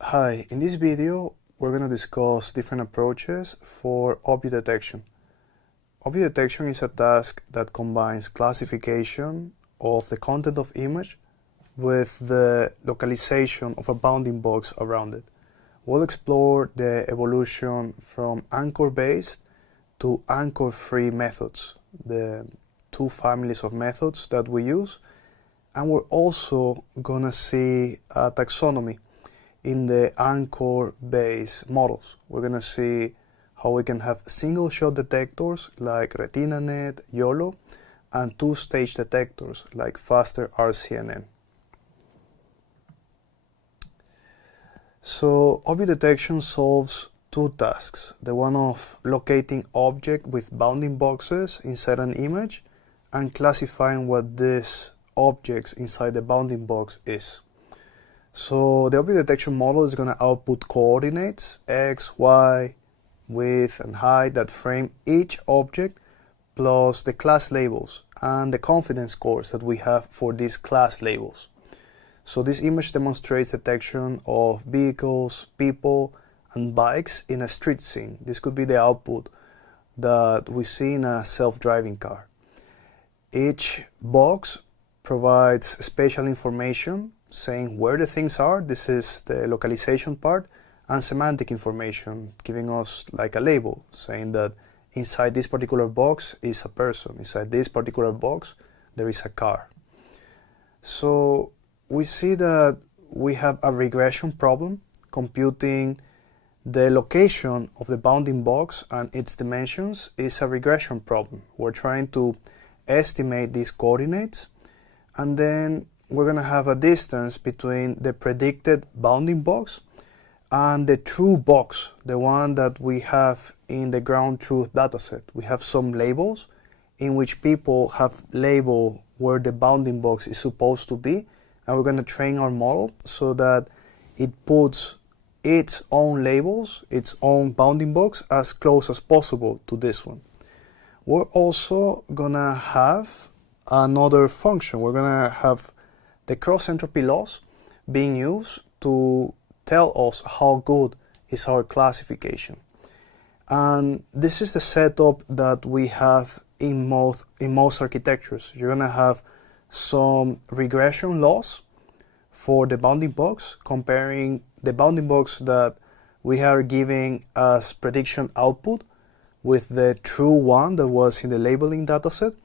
Hi, in this video we're going to discuss different approaches for object detection. Object detection is a task that combines classification of the content of image with the localization of a bounding box around it. We'll explore the evolution from anchor-based to anchor-free methods, the two families of methods that we use, and we're also going to see a taxonomy in the anchor-based models. We're going to see how we can have single-shot detectors like RCNN, YOLO, and two-stage detectors like faster RCNN. So object detection solves two tasks, the one of locating object with bounding boxes inside an image and classifying what this objects inside the bounding box is. So the object detection model is going to output coordinates, x, y, width, and height that frame each object, plus the class labels and the confidence scores that we have for these class labels. So this image demonstrates detection of vehicles, people, and bikes in a street scene. This could be the output that we see in a self-driving car. Each box provides spatial information saying where the things are. This is the localization part, and semantic information giving us like a label saying that inside this particular box is a person, inside this particular box there is a car. So we see that we have a regression problem computing the location of the bounding box and its dimensions is a regression problem. We're trying to estimate these coordinates, and then we're going to have a distance between the predicted bounding box and the true box, the one that we have in the ground truth dataset. We have some labels in which people have labeled where the bounding box is supposed to be, and we're going to train our model so that it puts its own labels, its own bounding box as close as possible to this one. We're also going to have another function. We're going to have the cross-entropy loss being used to tell us how good is our classification. And this is the setup that we have in most architectures. You're going to have some regression loss for the bounding box, comparing the bounding box that we are giving as prediction output with the true one that was in the labeling dataset.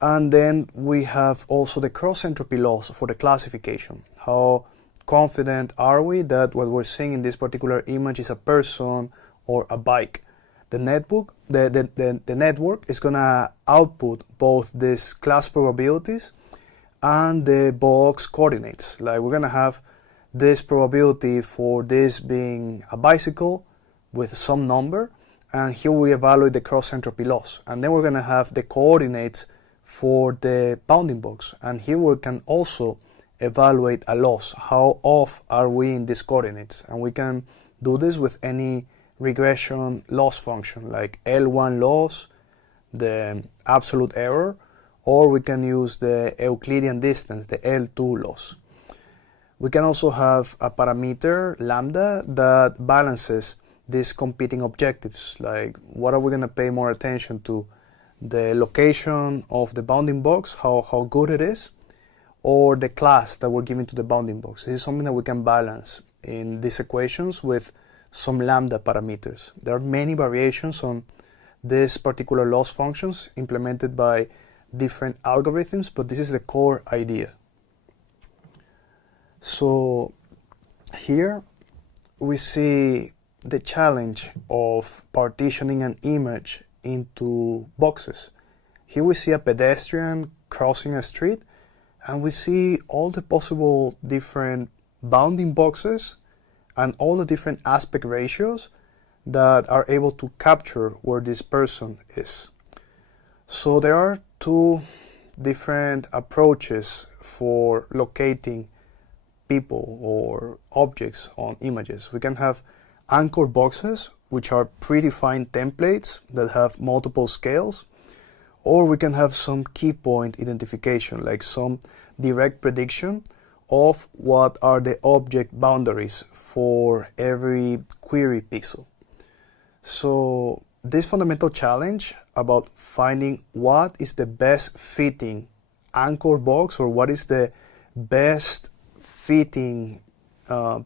And then we have also the cross-entropy loss for the classification. How confident are we that what we're seeing in this particular image is a person or a bike? The network is going to output both these class probabilities and the box coordinates. Like we're going to have this probability for this being a bicycle with some number, and here we evaluate the cross-entropy loss. And then we're going to have the coordinates for the bounding box, and here we can also evaluate a loss. How off are we in these coordinates? And we can do this with any regression loss function like L1 loss, the absolute error, or we can use the Euclidean distance, the L2 loss. We can also have a parameter, Lambda, that balances these competing objectives, like what are we going to pay more attention to, the location of the bounding box, how good it is, or the class that we're giving to the bounding box. This is something that we can balance in these equations with some lambda parameters. There are many variations on these particular loss functions implemented by different algorithms, but this is the core idea. So here we see the challenge of partitioning an image into boxes. Here we see a pedestrian crossing a street, and we see all the possible different bounding boxes and all the different aspect ratios that are able to capture where this person is. So there are two different approaches for locating people or objects on images. We can have anchor boxes, which are predefined templates that have multiple scales, or we can have some key point identification, like some direct prediction of what are the object boundaries for every query pixel. So this fundamental challenge about finding what is the best fitting anchor box, or what is the best fitting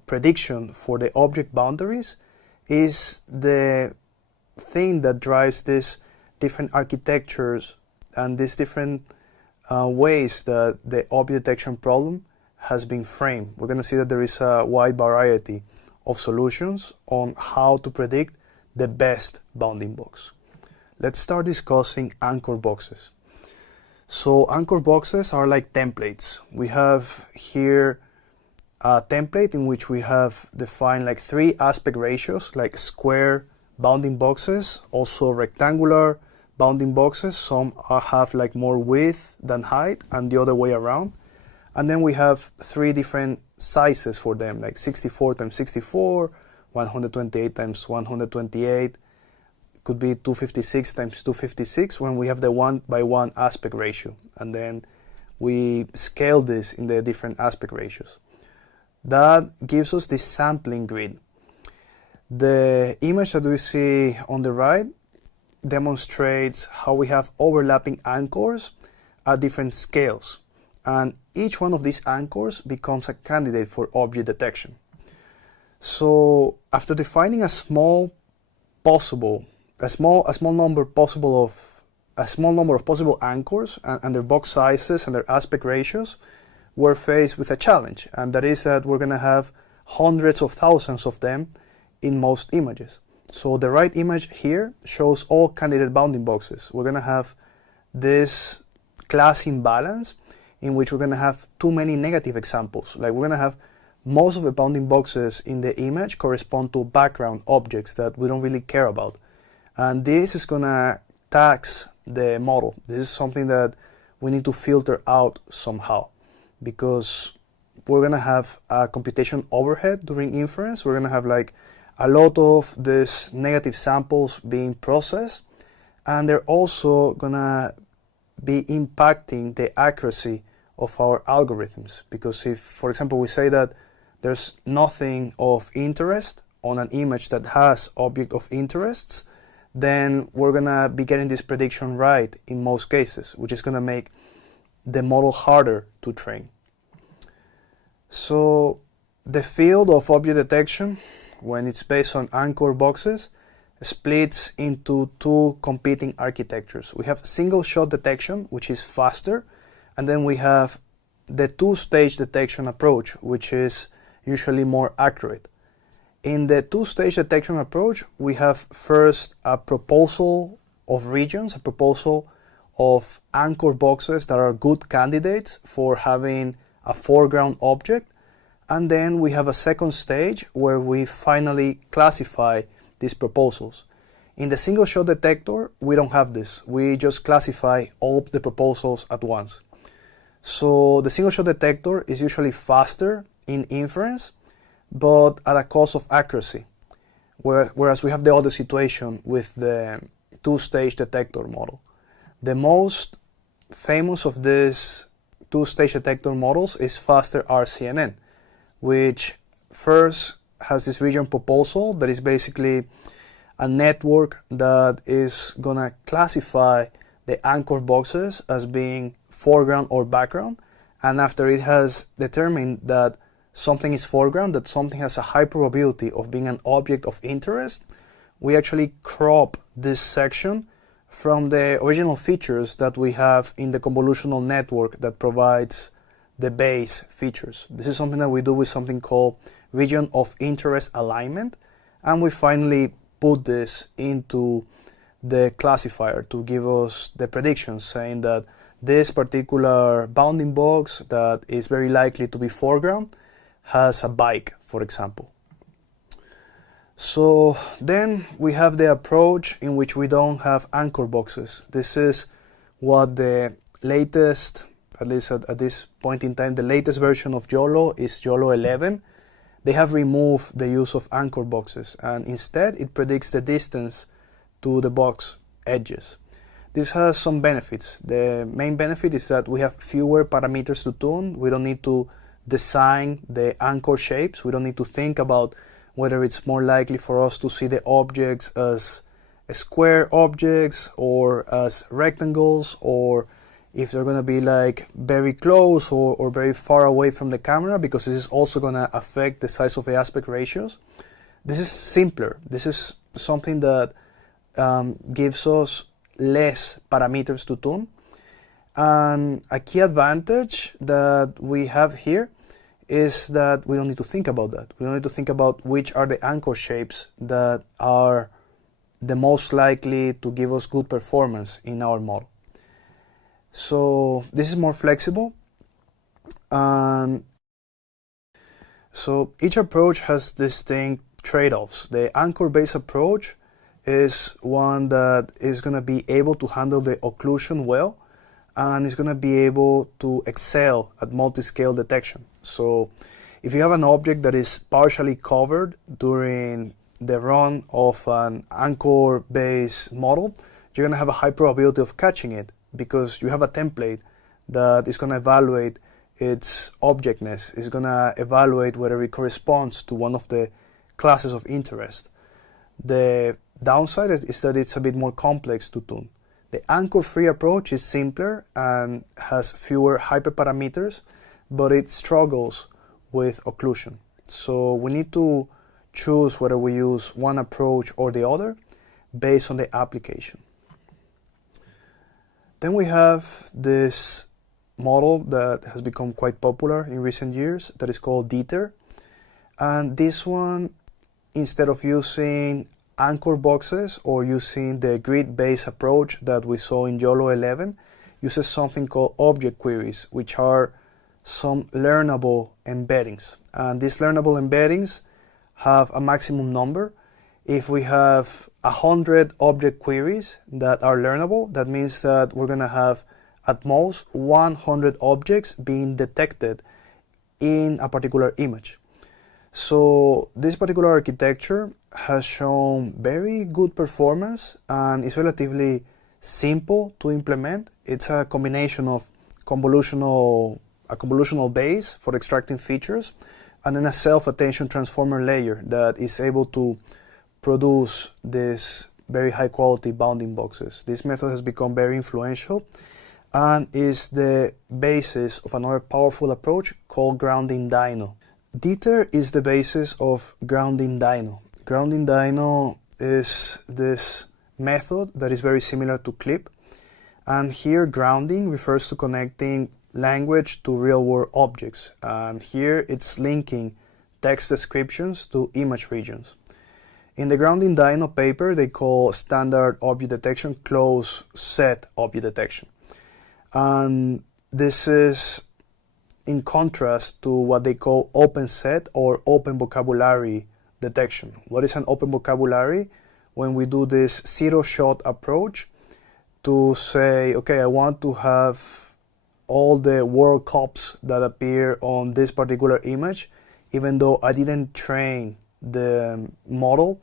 prediction for the object boundaries, is the thing that drives these different architectures and these different ways that the object detection problem has been framed. We're going to see that there is a wide variety of solutions on how to predict the best bounding box. Let's start discussing anchor boxes. So anchor boxes are like templates. We have here a template in which we have defined like 3 aspect ratios, like square bounding boxes, also rectangular bounding boxes. Some have like more width than height, and the other way around. And then we have 3 different sizes for them, like 64 times 64, 128 times 128, could be 256 times 256 when we have the 1:1 aspect ratio. And then we scale this in the different aspect ratios. That gives us this sampling grid. The image that we see on the right demonstrates how we have overlapping anchors at different scales, and each one of these anchors becomes a candidate for object detection. So after defining a small number of possible anchors and their box sizes and their aspect ratios, we're faced with a challenge, and that is that we're going to have hundreds of thousands of them in most images. So the right image here shows all candidate bounding boxes. We're going to have this class imbalance in which we're going to have too many negative examples. Like we're going to have most of the bounding boxes in the image correspond to background objects that we don't really care about. And this is going to tax the model. This is something that we need to filter out somehow, because we're going to have a computation overhead during inference. We're going to have like a lot of these negative samples being processed, and they're also going to be impacting the accuracy of our algorithms. Because if, for example, we say that there's nothing of interest on an image that has object of interests, then we're going to be getting this prediction right in most cases, which is going to make the model harder to train. So the field of object detection, when it's based on anchor boxes, splits into 2 competing architectures. We have single-shot detection, which is faster, and then we have the 2-stage detection approach, which is usually more accurate. In the 2-stage detection approach, we have first a proposal of regions, a proposal of anchor boxes that are good candidates for having a foreground object, and then we have a second stage where we finally classify these proposals. In the single-shot detector, we don't have this. We just classify all the proposals at once. So the single-shot detector is usually faster in inference, but at a cost of accuracy, whereas we have the other situation with the 2-stage detector model. The most famous of these 2-stage detector models is faster RCNN, which first has this region proposal that is basically a network that is going to classify the anchor boxes as being foreground or background, and after it has determined that something is foreground, that something has a high probability of being an object of interest, we actually crop this section from the original features that we have in the convolutional network that provides the base features. This is something that we do with something called region of interest alignment, and we finally put this into the classifier to give us the prediction, saying that this particular bounding box that is very likely to be foreground has a bike, for example. So then we have the approach in which we don't have anchor boxes. This is what the latest, at least at this point in time, the latest version of YOLO is YOLO 11. They have removed the use of anchor boxes, and instead it predicts the distance to the box edges. This has some benefits. The main benefit is that we have fewer parameters to tune. We don't need to design the anchor shapes. We don't need to think about whether it's more likely for us to see the objects as square objects or as rectangles, or if they're going to be like very close or very far away from the camera, because this is also going to affect the size of the aspect ratios. This is simpler. This is something that gives us less parameters to tune. And a key advantage that we have here is that we don't need to think about that. We don't need to think about which are the anchor shapes that are the most likely to give us good performance in our model. So this is more flexible, and so each approach has distinct trade-offs. The anchor-based approach is one that is going to be able to handle the occlusion well, and is going to be able to excel at multi-scale detection. So if you have an object that is partially covered during the run of an anchor-based model, you're going to have a high probability of catching it, because you have a template that is going to evaluate its objectness. It's going to evaluate whether it corresponds to one of the classes of interest. The downside is that it's a bit more complex to tune. The anchor-free approach is simpler and has fewer hyperparameters, but it struggles with occlusion. So we need to choose whether we use one approach or the other based on the application. Then we have this model that has become quite popular in recent years that is called DETR. And this one, instead of using anchor boxes or using the grid-based approach that we saw in YOLO-11, uses something called object queries, which are some learnable embeddings. And these learnable embeddings have a maximum number. If we have 100 object queries that are learnable, that means that we're going to have at most 100 objects being detected in a particular image. So this particular architecture has shown very good performance and is relatively simple to implement. It's a combination of a convolutional base for extracting features, and then a self-attention transformer layer that is able to produce this very high quality bounding boxes. This method has become very influential and is the basis of another powerful approach called grounding DINO. DETR is the basis of grounding DINO. Grounding DINO is this method that is very similar to CLIP, and here grounding refers to connecting language to real-world objects, and here it's linking text descriptions to image regions. In the grounding DINO paper, they call standard object detection closed set object detection. And this is in contrast to what they call open set or open vocabulary detection. What is an open vocabulary? When we do this zero-shot approach to say, okay, I want to have all the World Cups that appear on this particular image, even though I didn't train the model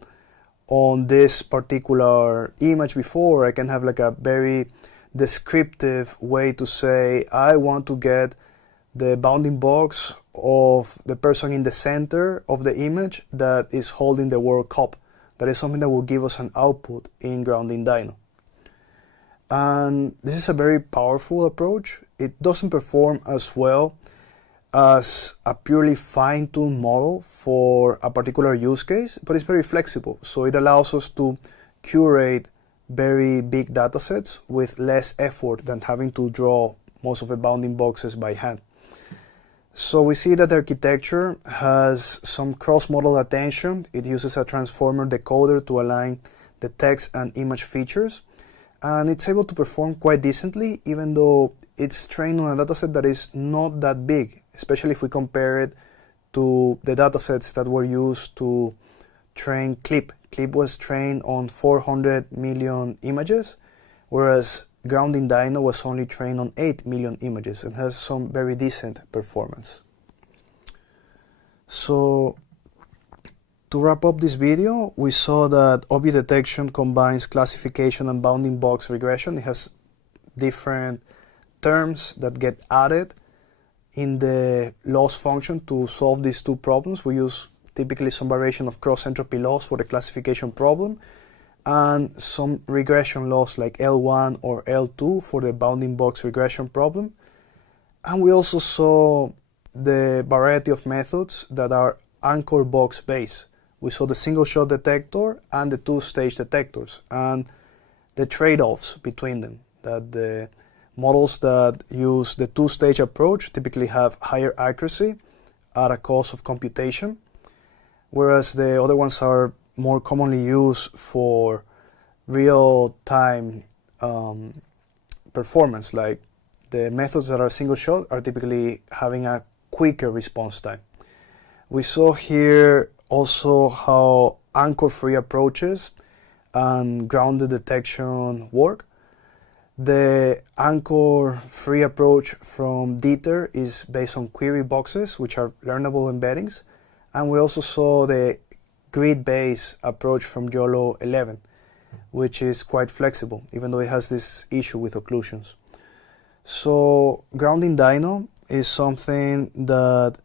on this particular image before. I can have like a very descriptive way to say, I want to get the bounding box of the person in the center of the image that is holding the World Cup. That is something that will give us an output in grounding DINO. And this is a very powerful approach. It doesn't perform as well as a purely fine-tuned model for a particular use case, but it's very flexible. So it allows us to curate very big data sets with less effort than having to draw most of the bounding boxes by hand. So we see that the architecture has some cross-model attention. It uses a transformer decoder to align the text and image features, and it's able to perform quite decently, even though it's trained on a dataset that is not that big, especially if we compare it to the datasets that were used to train CLIP. CLIP was trained on 400 million images, whereas grounding DINO was only trained on 8 million images and has some very decent performance. So to wrap up this video, we saw that object detection combines classification and bounding box regression. It has different terms that get added in the loss function to solve these two problems. We use typically some variation of cross-entropy loss for the classification problem, and some regression loss like L1 or L2 for the bounding box regression problem. And we also saw the variety of methods that are anchor box based. We saw the single shot detector and the two-stage detectors, and the trade-offs between them, that the models that use the two-stage approach typically have higher accuracy at a cost of computation, whereas the other ones are more commonly used for real-time performance. Like the methods that are single shot are typically having a quicker response time. We saw here also how anchor-free approaches and grounded detection work. The anchor-free approach from DETR is based on query boxes, which are learnable embeddings. And we also saw the grid-based approach from YOLO-11, which is quite flexible, even though it has this issue with occlusions. So grounding DINO is something that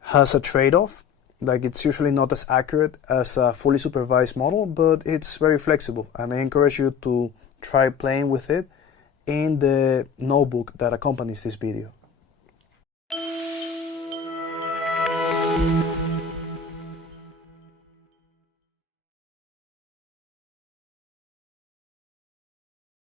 has a trade-off. Like, it's usually not as accurate as a fully supervised model, but it's very flexible, and I encourage you to try playing with it in the notebook that accompanies this video.